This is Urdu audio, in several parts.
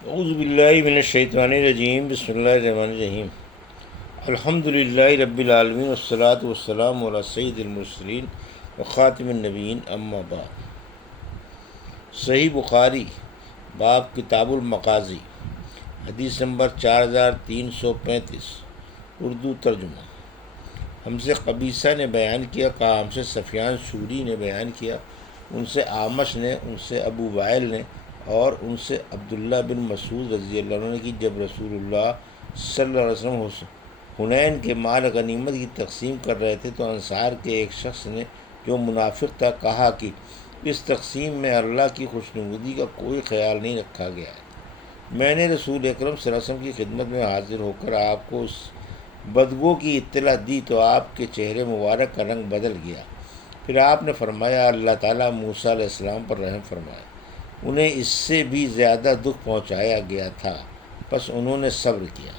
اعوذ باللہ من الشیطان الرجیم، بسم اللہ الرحمن الرحیم۔ الحمد للہ رب العالمین والصلاة والسلام علی سید المرسلین وخاتم النبیین، اما بعد۔ صحیح بخاری باب کتاب المغازی، حدیث نمبر 4335، اردو ترجمہ۔ ہم سے قبیصہ نے بیان کیا، کہا ہم سے سفیان سوری نے بیان کیا، ان سے آمش نے، ان سے ابو وائل نے، اور ان سے عبداللہ بن مسعود رضی اللہ عنہ کی جب رسول اللہ صلی اللہ علیہ وسلم حنین کے مال غنیمت کی تقسیم کر رہے تھے تو انصار کے ایک شخص نے جو منافق تھا کہا کہ اس تقسیم میں اللہ کی خوشنودی کا کوئی خیال نہیں رکھا گیا ہے۔ میں نے رسول اکرم صلی اللہ علیہ وسلم کی خدمت میں حاضر ہو کر آپ کو اس بدگو کی اطلاع دی تو آپ کے چہرے مبارک کا رنگ بدل گیا۔ پھر آپ نے فرمایا، اللہ تعالیٰ موسیٰ علیہ السلام پر رحم فرمائے، انہیں اس سے بھی زیادہ دکھ پہنچایا گیا تھا، بس انہوں نے صبر کیا۔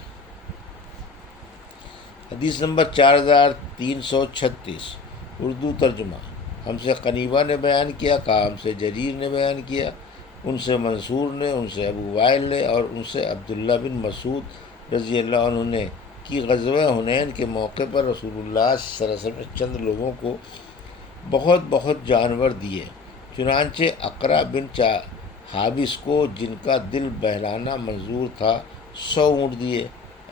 حدیث نمبر 4336، اردو ترجمہ۔ ہم سے قنیبہ نے بیان کیا، کہا ہم سے جریر نے بیان کیا، ان سے منصور نے، ان سے ابو وائل نے، اور ان سے عبداللہ بن مسعود رضی اللہ عنہ نے کہ غزوہ حنین کے موقع پر رسول اللہ صلی اللہ علیہ وسلم نے چند لوگوں کو بہت جانور دیے، چنانچہ اقرا بن حابس کو، جن کا دل بہلانا منظور تھا، 100 اونٹ دیے۔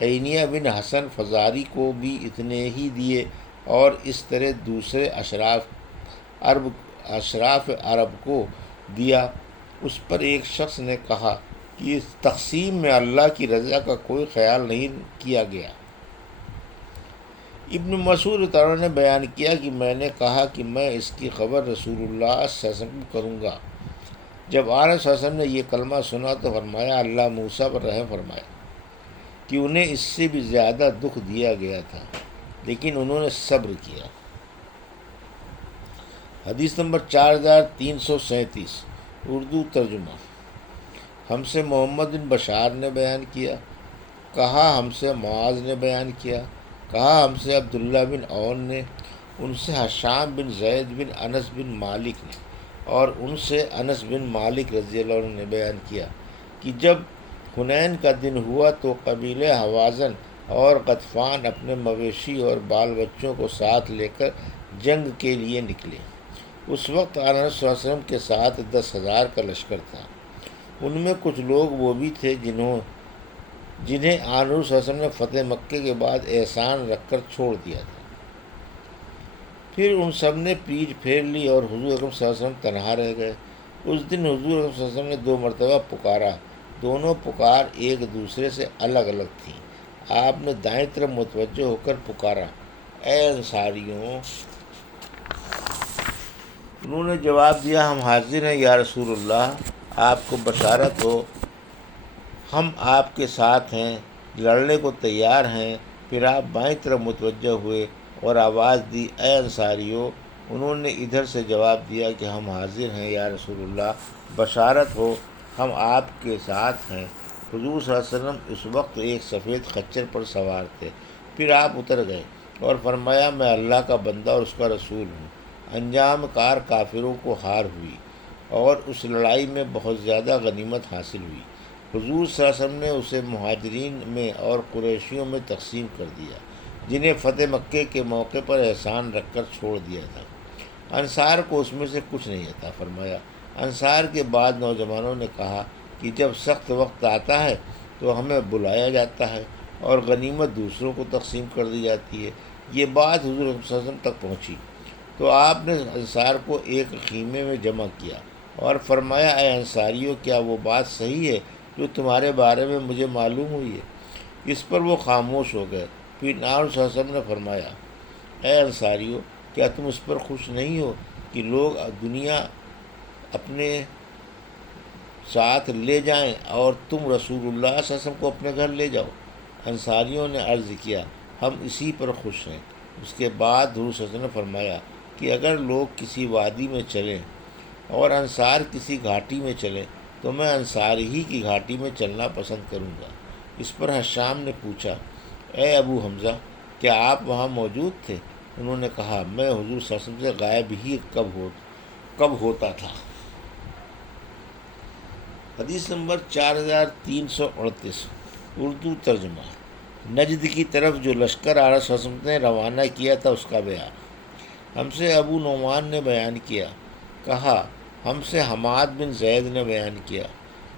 عینیہ بن حسن فزاری کو بھی اتنے ہی دیے، اور اس طرح دوسرے اشراف عرب کو دیا۔ اس پر ایک شخص نے کہا کہ اس تقسیم میں اللہ کی رضا کا کوئی خیال نہیں کیا گیا۔ ابن مسعود تعالیٰ نے بیان کیا کہ میں نے کہا کہ میں اس کی خبر رسول اللہ صلی اللہ علیہ وسلم کو کروں گا۔ جب آن صلی اللہ علیہ وسلم نے یہ کلمہ سنا تو فرمایا، اللہ موسیٰ پر رحم فرمائے کہ انہیں اس سے بھی زیادہ دکھ دیا گیا تھا، لیکن انہوں نے صبر کیا۔ حدیث نمبر 4337، اردو ترجمہ۔ ہم سے محمد بن بشار نے بیان کیا، کہا ہم سے معاذ نے بیان کیا، کہا ہم سے عبداللہ بن عون نے، ان سے حشام بن زید بن انس بن مالک نے، اور ان سے انس بن مالک رضی اللہ عنہ نے بیان کیا کہ جب حنین کا دن ہوا تو قبیلہ حوازن اور غطفان اپنے مویشی اور بال بچوں کو ساتھ لے کر جنگ کے لیے نکلے۔ اس وقت آن صلی اللہ علیہ وسلم کے ساتھ 10,000 کا لشکر تھا۔ ان میں کچھ لوگ وہ بھی تھے جنہیں آن صلی اللہ علیہ وسلم نے فتح مکے کے بعد احسان رکھ کر چھوڑ دیا تھا۔ پھر ان سب نے پیٹھ پھیر لی اور حضور اکرم صلی اللہ علیہ وسلم تنہا رہ گئے۔ اس دن حضور اکرم صلی اللہ علیہ وسلم نے 2 مرتبہ پکارا، دونوں پکار ایک دوسرے سے الگ الگ تھیں۔ آپ نے دائیں طرف متوجہ ہو کر پکارا، اے انصاریوں! انہوں نے جواب دیا، ہم حاضر ہیں یا رسول اللہ، آپ کو بشارت ہو، ہم آپ کے ساتھ ہیں، لڑنے کو تیار ہیں۔ پھر آپ بائیں طرف متوجہ ہوئے اور آواز دی، اے انصاریوں! انہوں نے ادھر سے جواب دیا کہ ہم حاضر ہیں یا رسول اللہ، بشارت ہو، ہم آپ کے ساتھ ہیں۔ حضور صلی اللہ علیہ وسلم اس وقت ایک سفید خچر پر سوار تھے۔ پھر آپ اتر گئے اور فرمایا، میں اللہ کا بندہ اور اس کا رسول ہوں۔ انجام کار کافروں کو ہار ہوئی اور اس لڑائی میں بہت زیادہ غنیمت حاصل ہوئی۔ حضور صلی اللہ علیہ وسلم نے اسے مہاجرین میں اور قریشیوں میں تقسیم کر دیا، جنہیں فتح مکے کے موقع پر احسان رکھ کر چھوڑ دیا تھا۔ انصار کو اس میں سے کچھ نہیں عطا فرمایا۔ انصار کے بعد نوجوانوں نے کہا کہ جب سخت وقت آتا ہے تو ہمیں بلایا جاتا ہے اور غنیمت دوسروں کو تقسیم کر دی جاتی ہے۔ یہ بات حضور صلی اللہ علیہ وسلم تک پہنچی تو آپ نے انصار کو ایک خیمے میں جمع کیا اور فرمایا، اے انصاریوں! کیا وہ بات صحیح ہے جو تمہارے بارے میں مجھے معلوم ہوئی ہے؟ اس پر وہ خاموش ہو گئے۔ پھر آپ صلی اللہ علیہ وسلم نے فرمایا، اے انصاریوں! کیا تم اس پر خوش نہیں ہو کہ لوگ دنیا اپنے ساتھ لے جائیں اور تم رسول اللہ صلی اللہ علیہ وسلم کو اپنے گھر لے جاؤ؟ انصاریوں نے عرض کیا، ہم اسی پر خوش ہیں۔ اس کے بعد حضور صلی اللہ علیہ وسلم نے فرمایا کہ اگر لوگ کسی وادی میں چلیں اور انصار کسی گھاٹی میں چلیں تو میں انصار ہی کی گھاٹی میں چلنا پسند کروں گا۔ اس پر حشام نے پوچھا، اے ابو حمزہ! کیا آپ وہاں موجود تھے؟ انہوں نے کہا، میں حضور صلی اللہ علیہ وسلم سے غائب ہی کب ہوتا تھا۔ حدیث نمبر 4338 اردو ترجمہ۔ نجد کی طرف جو لشکر آرس حسمت نے روانہ کیا تھا اس کا بیان۔ ہم سے ابو نعمان نے بیان کیا، کہا ہم سے حماد بن زید نے بیان کیا،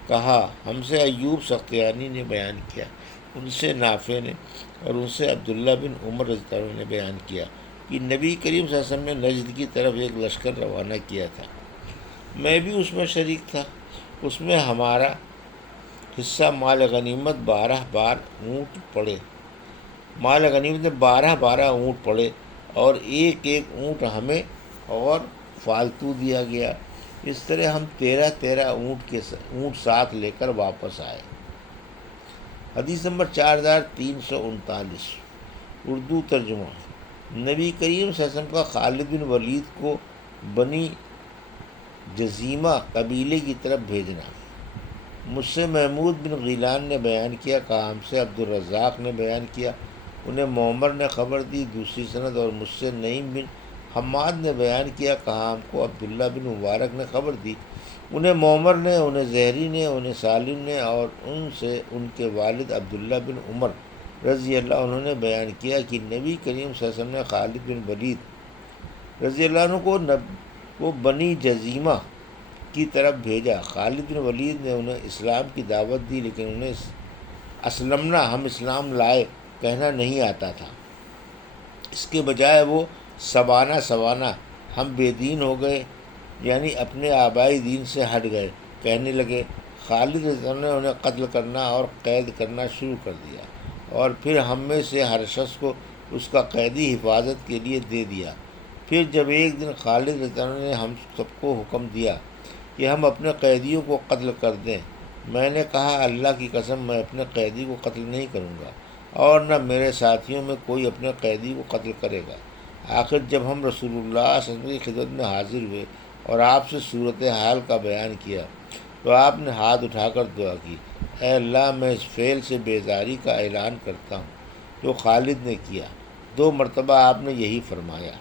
کہا ہم سے ایوب سختیانی نے بیان کیا، ان سے نافع نے اور ان سے عبداللہ بن عمر رضی اللہ عنہ نے بیان کیا کہ نبی کریم صلی اللہ علیہ وسلم نے نجد کی طرف ایک لشکر روانہ کیا تھا، میں بھی اس میں شریک تھا۔ اس میں ہمارا حصہ مال غنیمت 12 اونٹ پڑے، مال غنیمت میں 12 اونٹ پڑے اور ایک اونٹ ہمیں اور فالتو دیا گیا۔ اس طرح ہم 13 اونٹ ساتھ لے کر واپس آئے۔ حدیث نمبر 4339 اردو ترجمہ۔ نبی کریم صلی اللہ علیہ وسلم کا خالد بن ولید کو بنی جزیمہ قبیلے کی طرف بھیجنا۔ مجھ سے محمود بن غیلان نے بیان کیا، کہا ہم سے عبد الرزاق نے بیان کیا، انہیں معمر نے خبر دی دوسری سند، اور مجھ سے نعیم بن حماد نے بیان کیا، کہا ہم کو عبداللہ بن مبارک نے خبر دی، انہیں معمر نے، انہیں زہری نے، انہیں سالم نے، اور ان سے ان کے والد عبداللہ بن عمر رضی اللہ عنہ نے بیان کیا کہ نبی کریم صلی اللہ علیہ وسلم نے خالد بن ولید رضی اللہ عنہ کو بنی جزیمہ کی طرف بھیجا۔ خالد بن ولید نے انہیں اسلام کی دعوت دی، لیکن انہیں اسلمنا، ہم اسلام لائے کہنا نہیں آتا تھا، اس کے بجائے وہ سبانہ ہم بے دین ہو گئے، یعنی اپنے آبائی دین سے ہٹ گئے کہنے لگے۔ خالد رضی اللہ عنہ نے انہیں قتل کرنا اور قید کرنا شروع کر دیا، اور پھر ہم میں سے ہر شخص کو اس کا قیدی حفاظت کے لیے دے دیا۔ پھر جب ایک دن خالد رضی اللہ عنہ نے ہم سب کو حکم دیا کہ ہم اپنے قیدیوں کو قتل کر دیں، میں نے کہا اللہ کی قسم میں اپنے قیدی کو قتل نہیں کروں گا، اور نہ میرے ساتھیوں میں کوئی اپنے قیدی کو قتل کرے گا۔ آخر جب ہم رسول اللہ صلی اللہ علیہ وسلم کی خدمت میں حاضر ہوئے اور آپ سے صورتحال کا بیان کیا تو آپ نے ہاتھ اٹھا کر دعا کی، اے اللہ میں اس فعل سے بیزاری کا اعلان کرتا ہوں جو خالد نے کیا۔ 2 مرتبہ آپ نے یہی فرمایا۔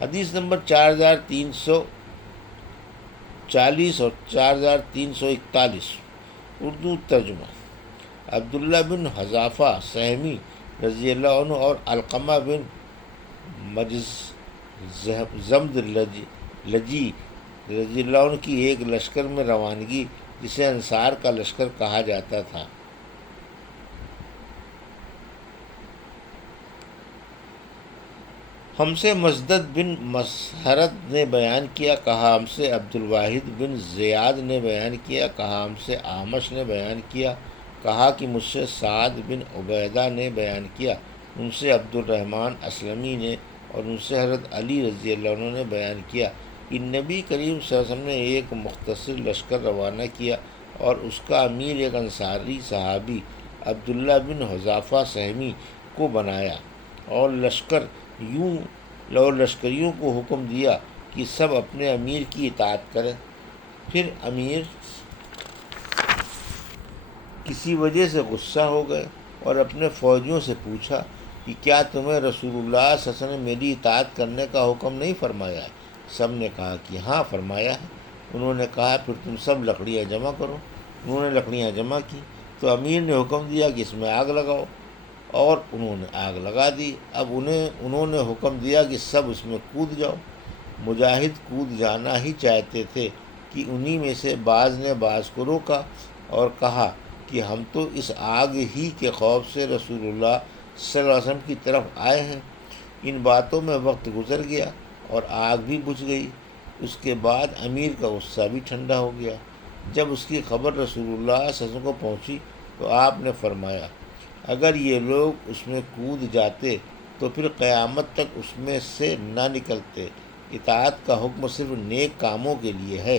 حدیث نمبر 4340 اور 4341 اردو ترجمہ۔ عبداللہ بن حذافہ سہمی رضی اللہ عنہ اور علقمہ بن مجزمد لجی رضی اللہ عنہ کی ایک لشکر میں روانگی جسے انصار کا لشکر کہا جاتا تھا۔ ہم سے مسدد بن مسحرت نے بیان کیا، کہا ہم سے عبد الواحد بن زیاد نے بیان کیا، کہا ہم سے اعمش نے بیان کیا، کہا کہ مجھ سے سعد بن عبیدہ نے بیان کیا، ان سے عبد الرحمن اسلمی نے، اور ان سے حضرت علی رضی اللہ عنہ نے بیان کیا کہ نبی کریم صلی اللہ علیہ وسلم نے ایک مختصر لشکر روانہ کیا اور اس کا امیر ایک انصاری صحابی عبداللہ بن حذافہ سہمی کو بنایا، اور لشکریوں کو حکم دیا کہ سب اپنے امیر کی اطاعت کریں۔ پھر امیر کسی وجہ سے غصہ ہو گئے اور اپنے فوجیوں سے پوچھا کہ کیا تمہیں رسول اللہ صلی اللہ علیہ وسلم نے میری اطاعت کرنے کا حکم نہیں فرمایا ہے؟ سب نے کہا کہ ہاں فرمایا ہے۔ انہوں نے کہا پھر تم سب لکڑیاں جمع کرو۔ انہوں نے لکڑیاں جمع کی تو امیر نے حکم دیا کہ اس میں آگ لگاؤ، اور انہوں نے آگ لگا دی۔ اب انہوں نے حکم دیا کہ سب اس میں کود جاؤ۔ مجاہد کود جانا ہی چاہتے تھے کہ انہی میں سے بعض نے بعض کو روکا اور کہا کہ ہم تو اس آگ ہی کے خوف سے رسول اللہ صلی اللہ علیہ وسلم کی طرف آئے ہیں۔ ان باتوں میں وقت گزر گیا اور آگ بھی بجھ گئی۔ اس کے بعد امیر کا غصہ بھی ٹھنڈا ہو گیا۔ جب اس کی خبر رسول اللہ صلی اللہ علیہ وسلم کو پہنچی تو آپ نے فرمایا اگر یہ لوگ اس میں کود جاتے تو پھر قیامت تک اس میں سے نہ نکلتے۔ اطاعت کا حکم صرف نیک کاموں کے لیے ہے۔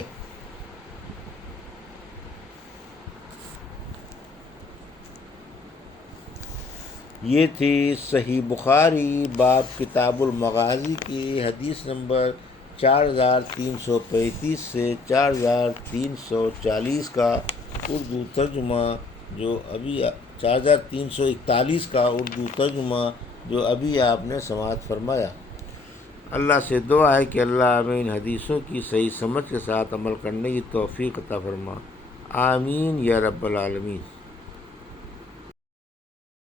یہ تھی صحیح بخاری باب کتاب المغازی کی حدیث نمبر 4335 سے 4340 کا اردو ترجمہ، جو ابھی 4341 کا اردو ترجمہ جو ابھی آپ نے سماعت فرمایا۔ اللہ سے دعا ہے کہ اللہ ہمیں ان حدیثوں کی صحیح سمجھ کے ساتھ عمل کرنے کی توفیق عطا فرما۔ آمین یا رب العالمین۔